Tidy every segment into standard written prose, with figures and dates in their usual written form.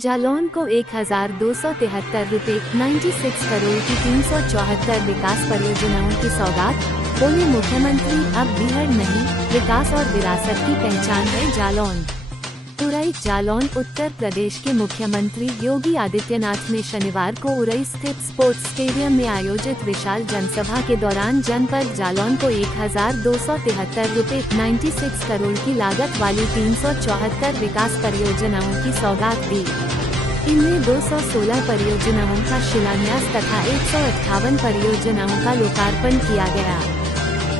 जालौन को 1273 रुपए 96 करोड़ की 374 विकास परियोजनाओं की सौगात, बोले मुख्यमंत्री। अब बीहड़ नहीं, विकास और विरासत की पहचान है जालौन। उरई जालौन उत्तर प्रदेश के मुख्यमंत्री योगी आदित्यनाथ ने शनिवार को उरई स्थित स्पोर्ट्स स्टेडियम में आयोजित विशाल जनसभा के दौरान जनपद जालौन को 1273 रुपए 96 करोड़ की लागत वाली 374 विकास परियोजनाओं की सौगात दी। इनमें 216 परियोजनाओं का शिलान्यास तथा 158 परियोजनाओं का लोकार्पण किया गया।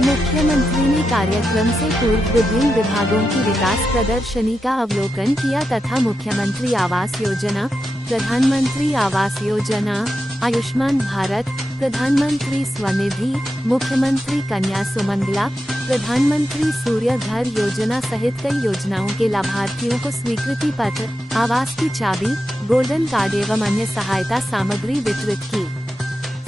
मुख्यमंत्री ने कार्यक्रम से पूर्व विभिन्न विभागों की विकास प्रदर्शनी का अवलोकन किया तथा मुख्यमंत्री आवास योजना, प्रधानमंत्री आवास योजना, आयुष्मान भारत, प्रधानमंत्री स्वनिधि, मुख्यमंत्री कन्या सुमंगला, प्रधानमंत्री सूर्य घर योजना सहित कई योजनाओं के लाभार्थियों को स्वीकृति पत्र, आवास की चाबी, गोल्डन कार्ड एवं अन्य सहायता सामग्री वितरित की।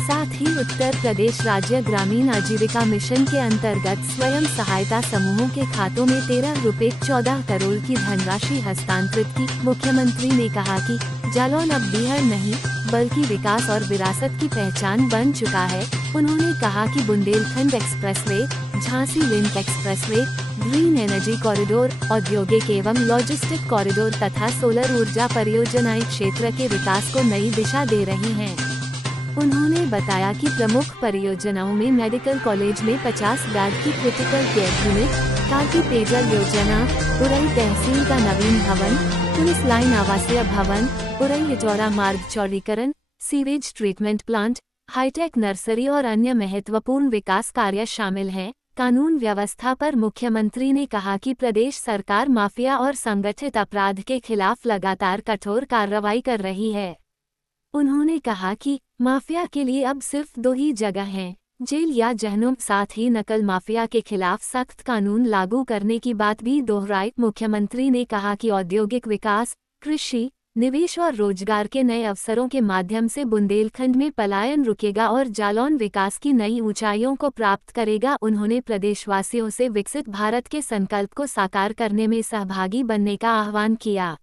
साथ ही उत्तर प्रदेश राज्य ग्रामीण आजीविका मिशन के अंतर्गत स्वयं सहायता समूहों के खातों में 13 रुपए 14 करोड़ की धनराशि हस्तांतरित की। मुख्यमंत्री ने कहा कि जालौन अब बीहड़ नहीं, बल्कि विकास और विरासत की पहचान बन चुका है। उन्होंने कहा कि Bundelkhand expressway, Jhansi link expressway, green energy corridor, औद्योगिक एवं लॉजिस्टिक कॉरिडोर तथा सोलर ऊर्जा परियोजनाएं क्षेत्र के विकास को नई दिशा दे रही हैं। उन्होंने बताया कि प्रमुख परियोजनाओं में मेडिकल कॉलेज में 50 बेड की क्रिटिकल केयर यूनिट, काकी पेयजल योजना, उरई तहसील का नवीन भवन, पुलिस लाइन आवासीय भवन, उरई इजौरा मार्ग चौड़ीकरण, sewage treatment plant, hitech nursery और अन्य महत्वपूर्ण विकास कार्य शामिल हैं। कानून व्यवस्था पर मुख्यमंत्री ने कहा कि प्रदेश सरकार माफिया और संगठित अपराध के खिलाफ लगातार कठोर कार्रवाई कर रही है। उन्होंने कहा कि माफिया के लिए अब सिर्फ 2 ही जगह हैं, जेल या जहन्नुम। साथ ही नकल माफिया के खिलाफ सख्त कानून लागू करने की बात भी दोहराई। मुख्यमंत्री ने कहा कि औद्योगिक विकास, कृषि, निवेश और रोजगार के नए अवसरों के माध्यम से बुंदेलखंड में पलायन रुकेगा और जालौन विकास की नई ऊंचाइयों को प्राप्त करेगा। उन्होंने प्रदेशवासियों से विकसित भारत के संकल्प को साकार करने में सहभागी बनने का आह्वान किया।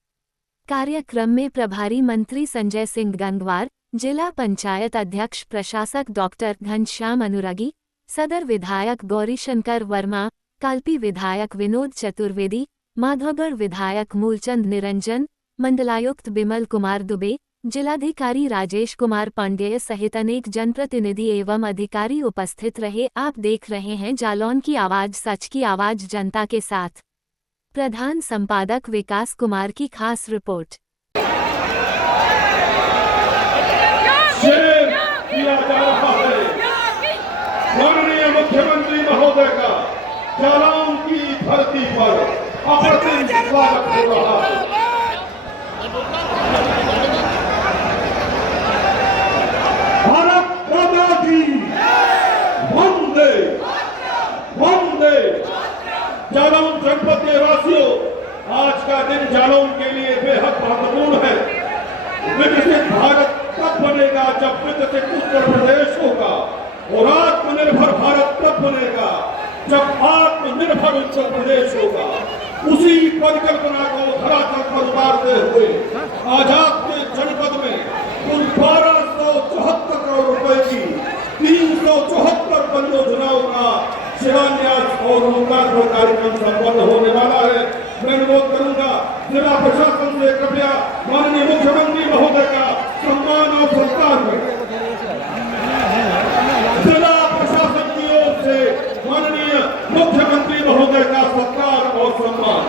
कार्यक्रम में प्रभारी मंत्री संजय सिंह गंगवार, जिला पंचायत अध्यक्ष प्रशासक डॉक्टर घनश्याम अनुरागी, सदर विधायक गौरीशंकर वर्मा, काल्पी विधायक विनोद चतुर्वेदी, माधवगढ़ विधायक मूलचंद निरंजन, मंडलायुक्त बिमल कुमार दुबे, जिलाधिकारी राजेश कुमार पांडेय सहित अनेक जनप्रतिनिधि एवं अधिकारी उपस्थित रहे। आप देख रहे हैं जालौन की आवाज, सच की आवाज जनता के साथ। प्रधान संपादक विकास कुमार की खास रिपोर्ट। किया जा रहा है माननीय मुख्यमंत्री महोदय का जालौन की धरती पर अप्रतिम स्वागत हो रहा है। भारत माता की वंदे वंदे। जालौन जनपद के वासियों, आज का दिन जालौन के लिए बेहद महत्वपूर्ण है। विकसित भारत तब बनेगा जब विकसित उत्तर प्रदेश होगा और आत्मनिर्भर भारत तब बनेगा जब आत्मनिर्भर उत्तर प्रदेश होगा। उसी परिकल्पना को धरातल पर उतारते हुए आज आपके जनपद में कुल 1274 करोड़ रुपए की 374 परियोजनाओं का शिलान्यास और लोकार्पण कार्यक्रम संपन्न होने वाला है। मैं अनुरोध करूंगा जिला प्रशासन से कृपया माननीय मुख्यमंत्री महोदय का सम्मान और सत्कार करें। जिला प्रशासन की ओर से माननीय मुख्यमंत्री महोदय का सत्कार और सम्मान।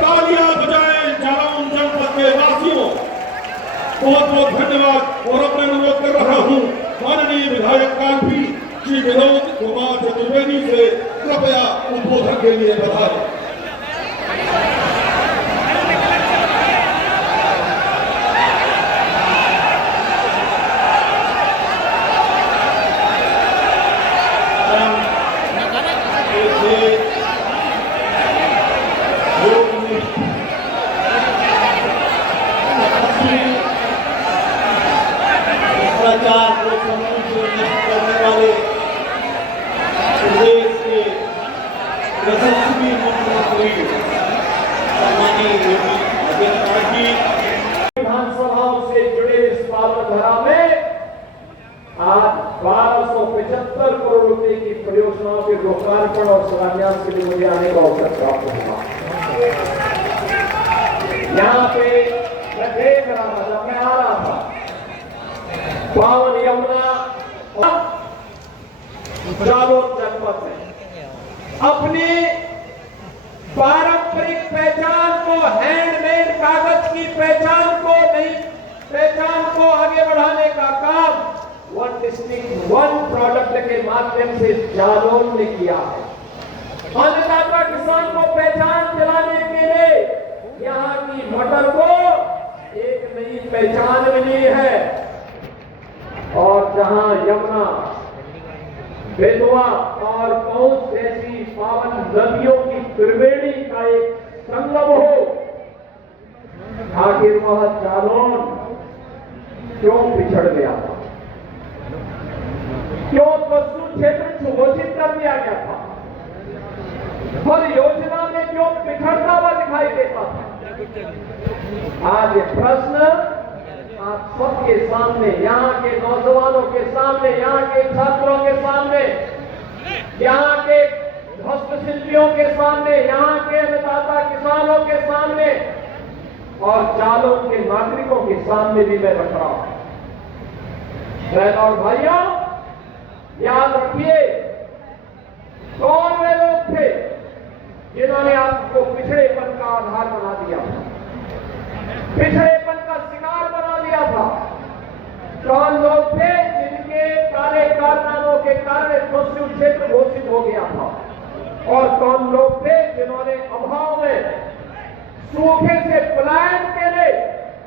तालियां बजाएं जालौन जनपद के वासियों। बहुत बहुत धन्यवाद। और अब मैं अनुरोध कर रहा हूं माननीय विधायक काल्पी श्री विनोद कुमार चतुर्वेदी से कृपया उद्बोधन के लिए बधाई। भ्रष्टाचार को समूचे करने वाले प्रदेश के यशस्वी मुख्यमंत्री विधानसभाओं से जुड़े इस पावन धरा में आज 1275 करोड़ रुपए की परियोजनाओं के लोकार्पण और शिलान्यास के लिए मुझे आने का अवसर प्राप्त हुआ। यहाँ पे मैं देख रहा था, जब मैं आ रहा था, पावन यमुना और जालौन जनपद में अपनी पारंपरिक पहचान को, हैंडमेड कागज की पहचान को, नई पहचान को आगे बढ़ाने का काम वन डिस्ट्रिक्ट वन प्रोडक्ट के माध्यम से जालौन ने किया है। अन्नदाता किसान को पहचान दिलाने के लिए यहाँ की मटर को एक नई पहचान मिली है। और जहां यमुना, बेतवा और पौंछ जैसी पावन नदियों की त्रिवेणी का एक संगम हो, आखिर वह जालौन क्यों पिछड़ गया था? क्यों पशु क्षेत्र घोषित कर दिया गया था? हर योजना में क्यों बिखरता हुआ दिखाई देता था? आज ये प्रश्न आप सबके सामने, यहाँ के नौजवानों के सामने, यहाँ के छात्रों के सामने, यहाँ के हस्तशिल्पियों के सामने, यहाँ के अन्नदाता किसानों के सामने और जालौन के नागरिकों के सामने भी मैं रख रहा हूं। बहनों और भाइयों, याद रखिए, कौन वे लोग थे जिन्होंने आपको पिछड़ेपन का आधार बना दिया, पिछड़ेपन का शिकार बना दिया था? कौन लोग थे जिनके काले कारनामों के कारण पशु क्षेत्र घोषित हो गया था? और कौन लोग थे जिन्होंने अभाव में सूखे से पलायन के लिए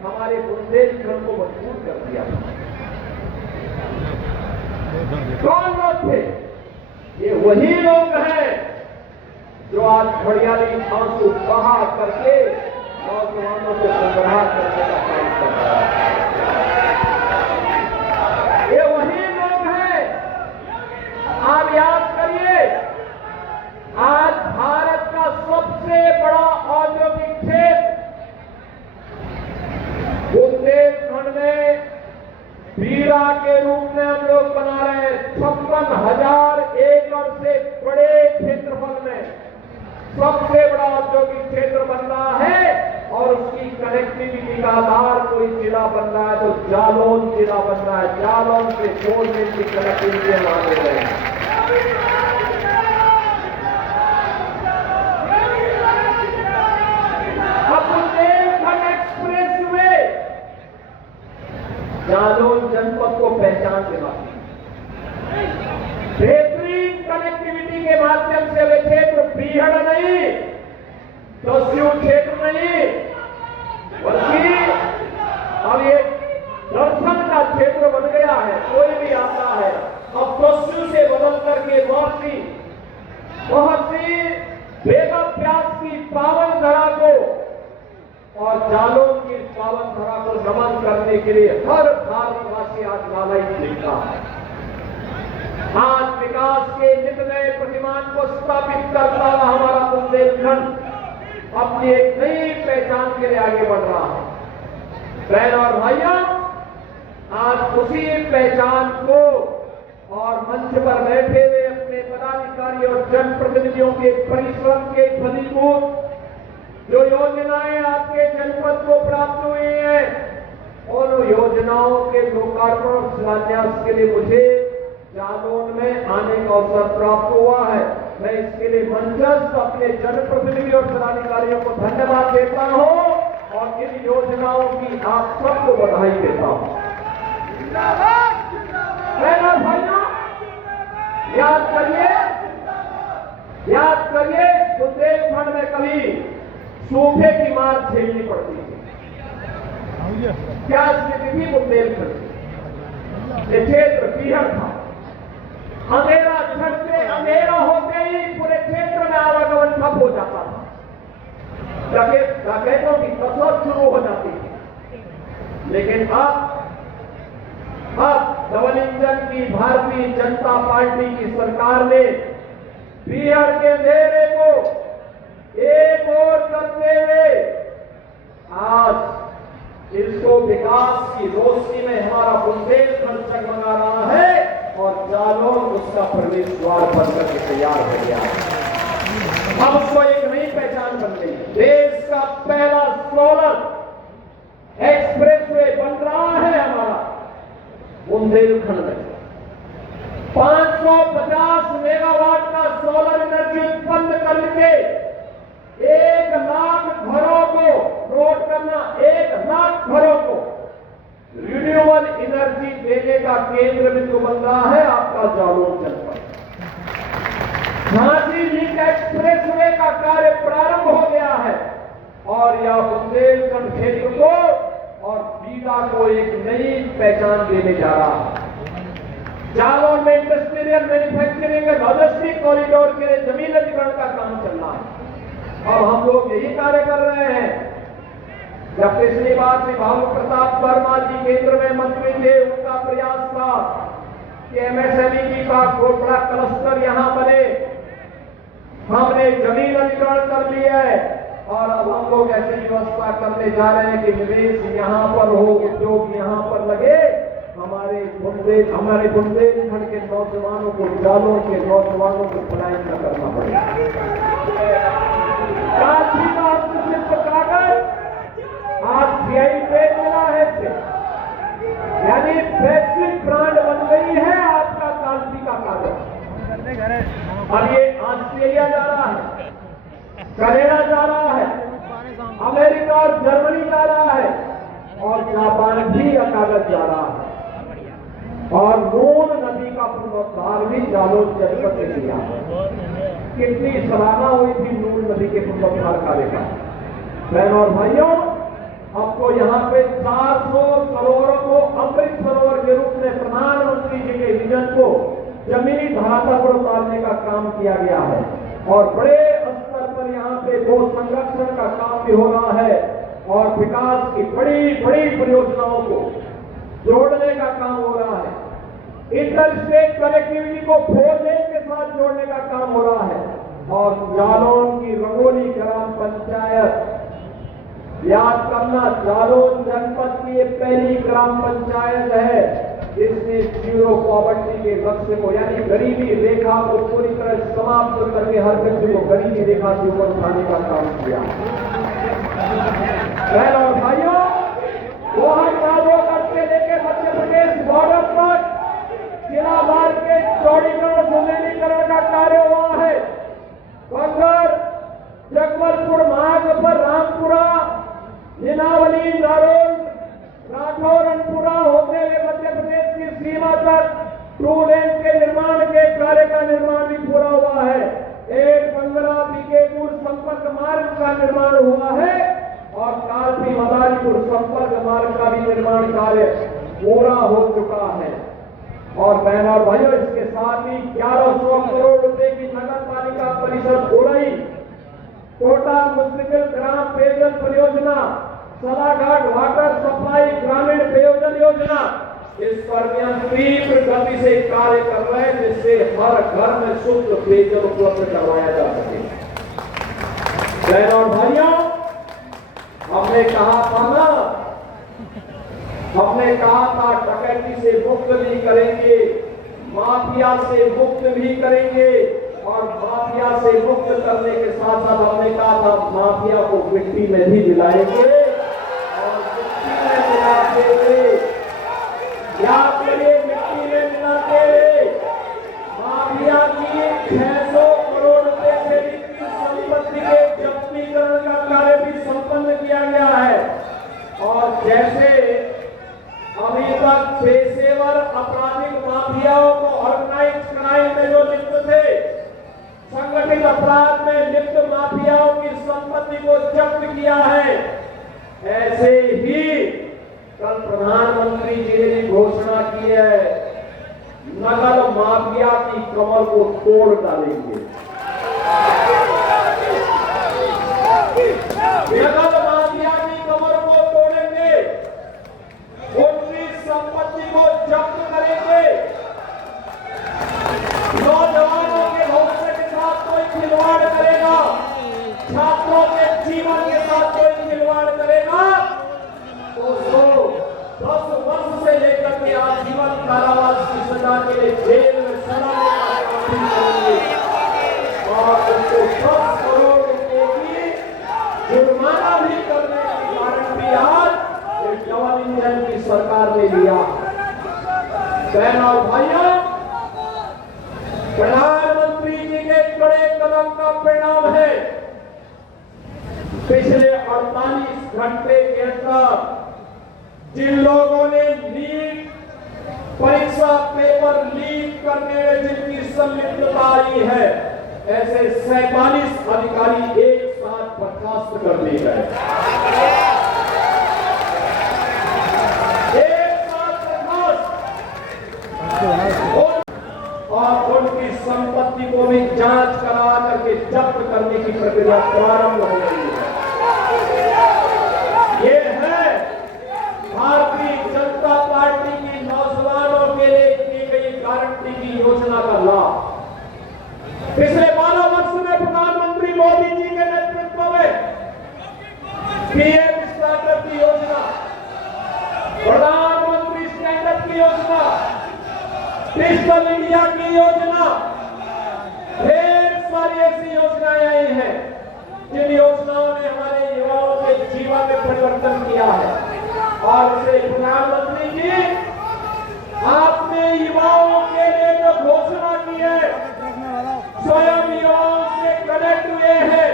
हमारे बुंदेलखंड को मजबूर कर दिया था? कौन लोग थे? ये वही लोग हैं जो आज घड़ियाली आंसू बहा करके नौजवानों को गुमराह करने का काम कर रहा है। ये वही लोग हैं। आप याद करिए, आज भारत का सबसे बड़ा औद्योगिक क्षेत्र बुंदेलखंड में बीड़ा के रूप में हम लोग बना रहे हैं। 56,000 एकड़ से बड़े क्षेत्रफल में सबसे बड़ा औद्योगिक क्षेत्र बन रहा है और उसकी कनेक्टिविटी का आधार कोई जिला बन रहा है तो जालौन जिला बन रहा है। जालौन से 4 लेन की कनेक्टिविटी हम आगे गए। अब बुंदेलखंड एक्सप्रेस वे जालौन जनपद को पहचान दिलाती, बेहतरीन कनेक्टिविटी के माध्यम से वे क्षेत्र बीहड़ नहीं, तस्यू क्षेत्र नहीं, बल्कि अब ये दर्शन का क्षेत्र बन गया है। कोई भी आता है अब तस्यू से बदल करके बहुत सी बेगम व्यास की पावन धरा को और जालौन की पावन धरा को नमन करने के लिए हर भारतवासी आज नालाई दिखता है। आज विकास के नित नए प्रतिमान को स्थापित करता हुआ हमारा बुंदेलखंड अपनी एक नई पहचान के लिए आगे बढ़ रहा है। बहनों और भाइयों, आज उसी पहचान को और मंच पर बैठे हुए अपने पदाधिकारी और जनप्रतिनिधियों के परिश्रम के फलीभूत जो योजनाएं आपके जनपद को प्राप्त हुई हैं, उन योजनाओं के लोकार्पण और शिलान्यास के लिए मुझे जालौन में आने का अवसर प्राप्त हुआ है। मैं इसके लिए मंचस्थ अपने जनप्रतिनिधि और पदाधिकारियों को धन्यवाद देता हूं और इन योजनाओं की आप सबको बधाई देता हूं। भाइयों, याद करिए बुंदेलखंड में कभी सूखे की मार झेलनी पड़ती थी। क्या स्थिति थी बुंदेलखंड? ये क्षेत्र बीहड़ था। अंधेरा झटके अंधेरा होते ही पूरे क्षेत्र में आवागमन ठप हो जाता था, डकैतों की कसरत शुरू हो जाती थी। लेकिन अब डबल इंजन की भारतीय जनता पार्टी की सरकार ने बीहड़ के अंधेरे को एक और करते हुए आज इसको विकास की रोशनी में हमारा बुंदेलखंड जगमगा रहा है और जालौन उसका प्रवेश द्वार बनकर के तैयार हो गया है। अब उसको एक नई पहचान बन गई। देश का पहला सोलर एक्सप्रेसवे बन रहा है हमारा बुंदेलखंड में। 550 मेगावाट का सोलर एनर्जी उत्पन्न करके 1 लाख घरों को रोड करना, 1 लाख घरों को रिन्यूएबल एनर्जी देने का केंद्र बिंदु बन रहा है आपका जालौन जनपद। झांसी लिंक एक्सप्रेसवे का कार्य प्रारंभ हो गया है और यह बुंदेलखंड क्षेत्र को और बीडा को एक नई पहचान देने जा रहा है। जालौन में इंडस्ट्रियल मैन्युफैक्चरिंग लॉजिस्टिक कॉरिडोर के लिए जमीन अधिग्रहण का काम चल रहा है और हम लोग यही कार्य कर रहे हैं। जब पिछली बार श्री भानु प्रताप वर्मा जी केंद्र में मंत्री थे, उनका प्रयास था कि एमएसएमई का बड़ा क्लस्टर यहां बने। हमने जमीन अधिग्रहण कर ली है और अब हम लोग ऐसी व्यवस्था करने जा रहे हैं कि निवेश यहां पर हो, उद्योग यहां पर लगे। हमारे बुंदेलखंड के नौजवानों को, जालौन के नौजवानों को पलायन न करना पड़ेगा। कागज आज जीआई टैग मिला है इससे, यानी वैश्विक ब्रांड बन गई है आपका काल्पी का कागज। अब ये ऑस्ट्रेलिया जा रहा है, कनाडा जा रहा है, अमेरिका और जर्मनी जा रहा है और जापान भी का कागज जा रहा है और नून नदी का पुनरुद्धार भी जालौन जनपद ने किया। कितनी सराहना हुई थी नून नदी के पुनरुद्धार कार्य का। बहनों और भाइयों, आपको यहाँ पे 400 सरोवरों को अमृत सरोवर के रूप में प्रधानमंत्री जी के विजन को जमीनी धरातल पर उतारने का काम किया गया है और बड़े स्तर पर यहाँ पे गो संरक्षण का काम भी हो रहा है और विकास की बड़ी बड़ी परियोजनाओं को जोड़ने का काम हो रहा है। इंटर स्टेट कनेक्टिविटी को 4 लेन के साथ जोड़ने का काम हो रहा है और जालौन की रंगोली ग्राम पंचायत, याद करना, जालौन जनपद की ये पहली ग्राम पंचायत है जिसने जीरो पॉवर्टी के लक्ष्य को, यानी गरीबी रेखा को पूरी तरह समाप्त करके हर व्यक्ति को गरीबी रेखा से ऊपर उठाने का काम किया। बहनों और भाइयों, 2002 से लेकर मध्य प्रदेश बॉर्डर पर जिला मार्ग के चौड़ीकरण सुदृढ़ीकरण का कार्य हुआ है। बंगर, जगमलपुर मार्ग पर रामपुरा, नीनावली, नारोल, राठौरनपुरा होते हुए मध्य प्रदेश की सीमा तक 2 लेन के निर्माण के कार्य का निर्माण भी पूरा हुआ है। 1 बंगरा बीकेपुर संपर्क मार्ग का निर्माण हुआ है और कालपी मदारीपुर संपर्क मार्ग का भी निर्माण कार्य पूरा हो चुका है। और बहनों और भाइयों, इसके साथ ही 1100 करोड़ रुपए की नगर पालिका परिषद हो रही कोटा मुस्तकिल ग्राम पेयजल परियोजना, सलाघाट वाटर सप्लाई ग्रामीण पेयजल योजना, इस पर भी हम तीव्र गति से कार्य कर रहे हैं जिससे हर घर में शुद्ध पेयजल उपलब्ध करवाया जा सके। बहनों और भाइयों, हमने कहा था डकैती से मुक्त भी करेंगे, माफिया से मुक्त भी करेंगे और माफिया से मुक्त करने के साथ साथ हमने कहा था माफिया को मिट्टी में भी मिलाएंगे और मिट्टी में मिलाते हुए, याद करिए, मिट्टी में मिलाते हुए माफिया की 600 करोड़ रुपए से की संपत्ति के जब्तीकरण का कार्य भी संपन्न किया गया है। और जैसे अभी तक पेशेवर आपराधिक माफियाओं को ऑर्गेनाइज क्राइम में जो लिप्त थे, संगठित अपराध में लिप्त माफियाओं की संपत्ति को जब्त किया है, ऐसे ही कल प्रधानमंत्री जी ने घोषणा की है नगर माफिया की कमर को तोड़ डालेंगे। नगर माफिया की कमर को तोड़ेंगे, उनकी संपत्ति को जब्त करेंगे, नौजवानों के भविष्य के साथ कोई खिलवाड़ करेगा, छात्रों के जीवन के साथ कोई खिलवाड़ करेगा तो 10 वर्ष से लेकर के आजीवन कारावास की सजा के लिए जेल में सड़ाने का काम करेंगे और उसको 10 करोड़ रुपए की जुर्माना भी करने की गारंटी आज एक डबल इंजन की सरकार ने लिया। बहनों और भाइयों, प्रधानमंत्री जी के बड़े कदम का परिणाम है पिछले 48 घंटे के अंदर जिन लोगों ने नीट परीक्षा पेपर लीक करने में जिनकी संलिप्तता आई है, ऐसे 47 अधिकारी एक साथ बर्खास्त कर दिए गए। एक साथ बर्खास्त और उनकी संपत्ति को भी जांच करा करके जब्त करने की प्रक्रिया प्रारंभ हो गई है। ये है भारतीय जनता पार्टी की नौजवानों के लिए की गई गारंटी की योजना का लाभ। पिछले 12 वर्ष में प्रधानमंत्री मोदी जी के नेतृत्व में पीएम स्टार्टअप की योजना, प्रधानमंत्री स्टैंडअप की योजना, डिजिटल इंडिया की योजना, ढेर सारी ऐसी योजनाएं आई हैं जिन योजनाओं ने हमारे युवाओं के जीवन में परिवर्तन किया है। और इसे प्रधानमंत्री जी, आपने युवाओं के लिए जो घोषणा की है, स्वयं युवाओं से कनेक्ट हुए हैं।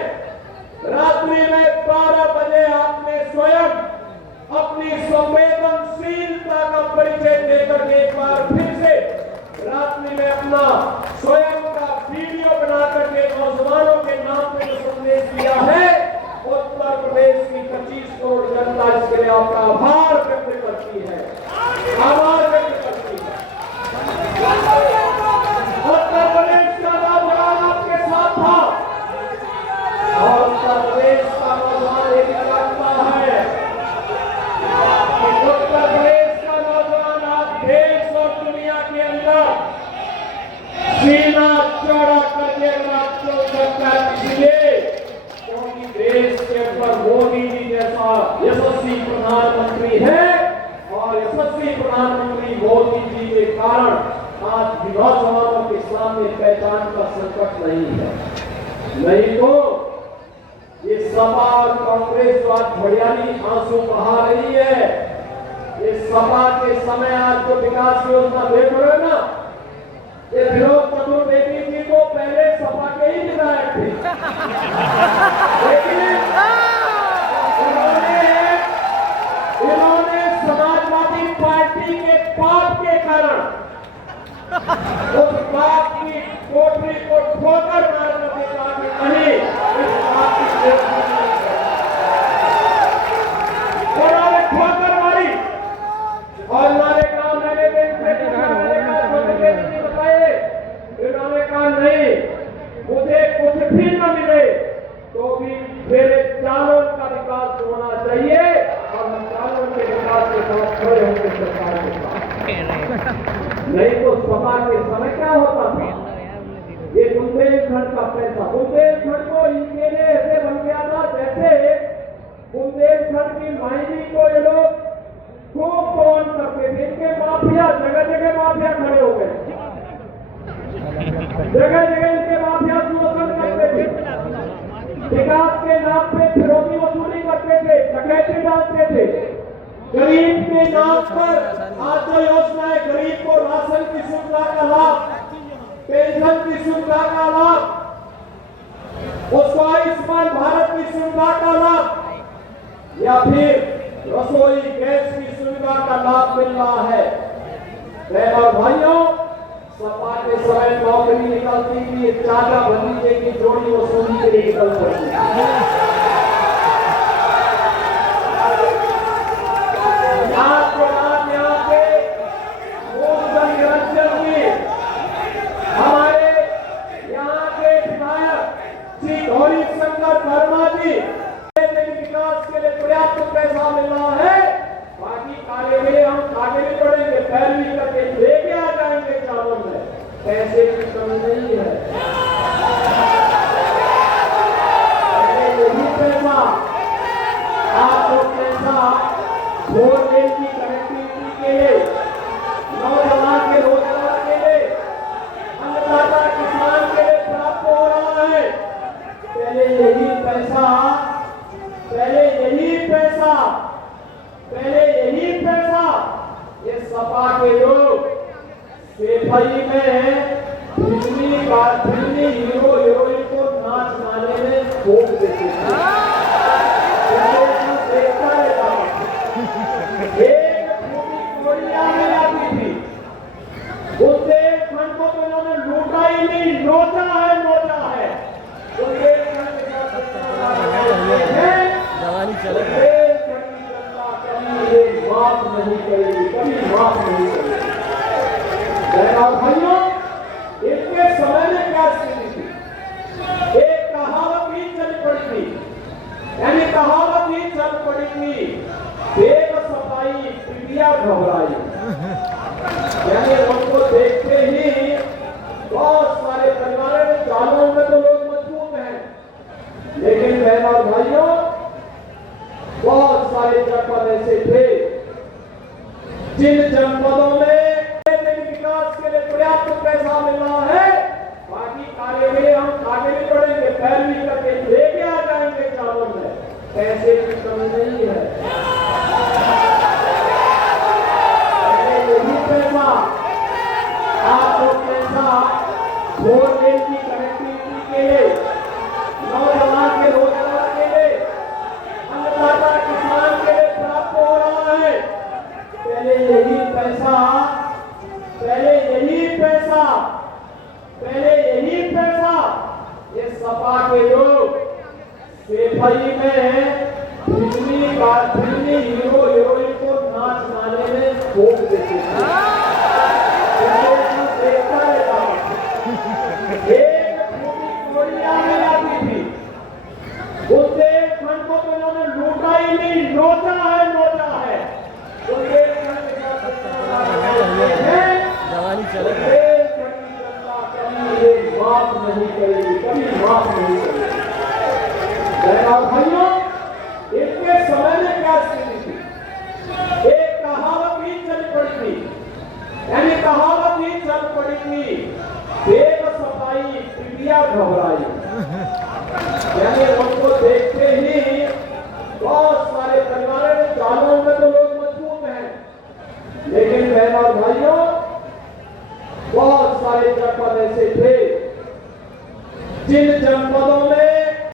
रात्रि में 12 बजे आपने स्वयं अपनी संवेदनशीलता का परिचय देकर के एक बार फिर से रात्रि में अपना स्वयं का वीडियो बनाकर के नौजवानों के नाम पे जो संदेश दिया है, उत्तर प्रदेश की 25 करोड़ जनता इसके लिए आपका आभार व्यक्त करती है, आभार व्यक्त करती है। उत्तर प्रदेश का नौजवान आपके साथ था और उत्तर प्रदेश का नौजवान एक लगता है कि उत्तर प्रदेश का नौजवान आप देश और दुनिया के अंदर सीना चौड़ा करके चल सकता है, इसलिए क्योंकि देश के अंदर मोदी जी जैसा यशस्वी प्रधानमंत्री है और यशस्वी प्रधानमंत्री मोदी जी के कारण आज नौजवानों के सामने पहचान का संकट नहीं है। नहीं तो ये सपा और कांग्रेस जो आज भड़ियाली आंसू बहा रही है, ये सपा के समय आज जो विकास योजना देख रहे हो ना, ये विनोद चतुर्वेदी जी को पहले सपा के ही विधायक थे, लेकिन इन्होंने समाजवादी पार्टी के पाप के कारण उस पाप की कोठरी को ठोकर मार करके कहा कि नहीं, इस पाप की उन्होंने ठोकर मारी और हमारे गांव मैंने इन्होंने कहा नहीं, मुझे कुछ भी न मिले तो भी मेरे जालौन का विकास होना चाहिए और हम जालौन के विकास के साथ खड़े होंगे सरकार के साथ। नहीं तो सभा के समय क्या होता था, ये बुंदेलखंड का पैसा, बुंदेलखंड को इनके लिए ऐसे बन गया था जैसे बुंदेलखंड की मायनी को ये लोग खूब कौन करते थे। इनके माफिया जगह जगह माफिया खड़े हो गए, जगह जगह इनके माफिया शोषण करते थे, विकास के नाम पे फिरौती वसूली करते थे, डकैती डालते थे। गरीब के नाम पर आज जो योजनाएं, गरीब को राशन की सुविधा का लाभ, पेंशन की सुविधा का लाभ, उसको आयुष्मान भारत की सुविधा का लाभ या फिर रसोई गैस की सुविधा का लाभ मिल रहा है। बहनों और भाइयों, सपा के समय नौकरी निकलती थी, चाचा भतीजे की जोड़ी वसूली के लिए निकल पड़ती थी। आपको नाम यहाँ पे मोहन निरंजन जी, हमारे यहाँ के विधायक श्री गौरी शंकर वर्मा जी, विकास के लिए पर्याप्त पैसा मिल रहा है। बाकी काले में हम आगे नहीं बढ़ेंगे, पैरवी करके लेके आ जाएंगे चावल में, पैसे की कमी नहीं है। यही पैसा आपको पैसा 4 लेन की गारंटी ये सपा के लोग सेफई में फिल्मी हीरो हीरोइन को नाच गाने में ठोक देते थे। एक मूवी कोरिया में आती थी, बुंदेलखंड को तो इन्होंने लूटा ही नहीं, नोचा है बुंदेलखंड के साथ माफ नहीं करेगी, कभी माफ नहीं करेगी। और भाइयों, इनके समय में क्या स्थिति थी? एक कहावत ही चल पड़ी थी, यानी कहावत ही चल पड़ी थी, देख सफाई पिटिया घबराई। यानी उनको देखते ही बहुत सारे परिवारों में, जालों में तो लोग मजबूत हैं, लेकिन बहन और भाइयों, बहुत सारे जनपद ऐसे थे जिन जनपदों में विकास के लिए पर्याप्त पैसा मिला है, बाकी काले में हम आगे भी बढ़ेंगे, पैरवी करके लेके आ जाएंगे चावल में, पैसे की कमी नहीं है। यही पैसा आपको पैसा 4 लेन की कनेक्टिविटी के लिए, नौजवान के रोजगार के लिए, अन्नदाता किसान के लिए प्राप्त हो रहा है। पहले यही पैसा ये सपा के लोग सेफई में फिल्मी हीरो हीरोइन को नाच गाने में ठोक